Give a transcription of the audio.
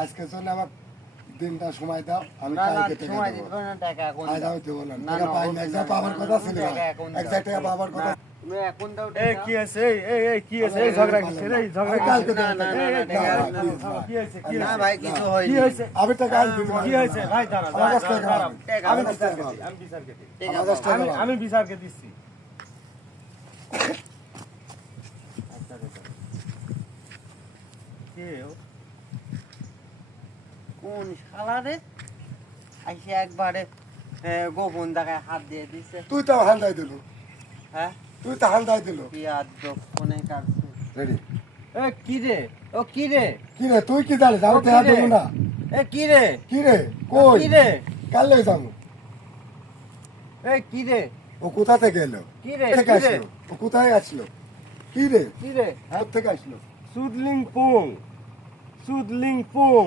আজকে চলে আমার দিনটা সময় দাও, আমি না না কালকে টাকা সময় দেবো। দিতে না, টাকা কোন আজ দাও? আমি দেবো না, না, টাকা না, পাই না, ওরকম একজাক্ট না, পাওয়ার না, কথা না, ছিল টাকা এখন দাও। একজাক্ট টাকা পাওয়ার কথা। না, তুমি এখন দাও এই টাকা। কি আছে এই কি আছে এই ঝগড়া কিসের এই ঝগড়া আমি কালকে কিসের? দেবো না, না, টাকা। না, না, টাকা না, না, please, না, না। কি হয়েছে কি না হয়েছে? ভাই কিছু কি হয়নি। হয়েছে আমি টাকা আজ দিব না। কি হয়েছে ভাই দাঁড়া আমার কাছ থেকে দাঁড়া পাবো। টাকা আমি পাবো। বিচারকে দিই, আমি বিচারকে দিই। টাকা আমার কাছ পাবো। থেকে আমি বিচারকে দিচ্ছি। কে ও? কোন শালা রে আইসে একবারে গোপন জায়গায় হাত দিয়ে দিছে। তুই তো হান্দাই দিল, হ্যাঁ তুই তো হান্দাই দিল। কি আর ফোনে কাটছে। রেডি এ কি রে, ও কি রে, কি রে, তুই কি জানিস আমি ও কি টাকা রে? দেবো না? এ কি রে, কি রে, কই কি রে, কাল লেগে যাবো? এ কি রে, ও কোথা থেকে এলো? কি রে, থেকে কি রে, আসলো? ও কোথায় আসলো? কি রে, কি রে, কোথা থেকে আসলো? সুদলিং পুং সুদলিং পুং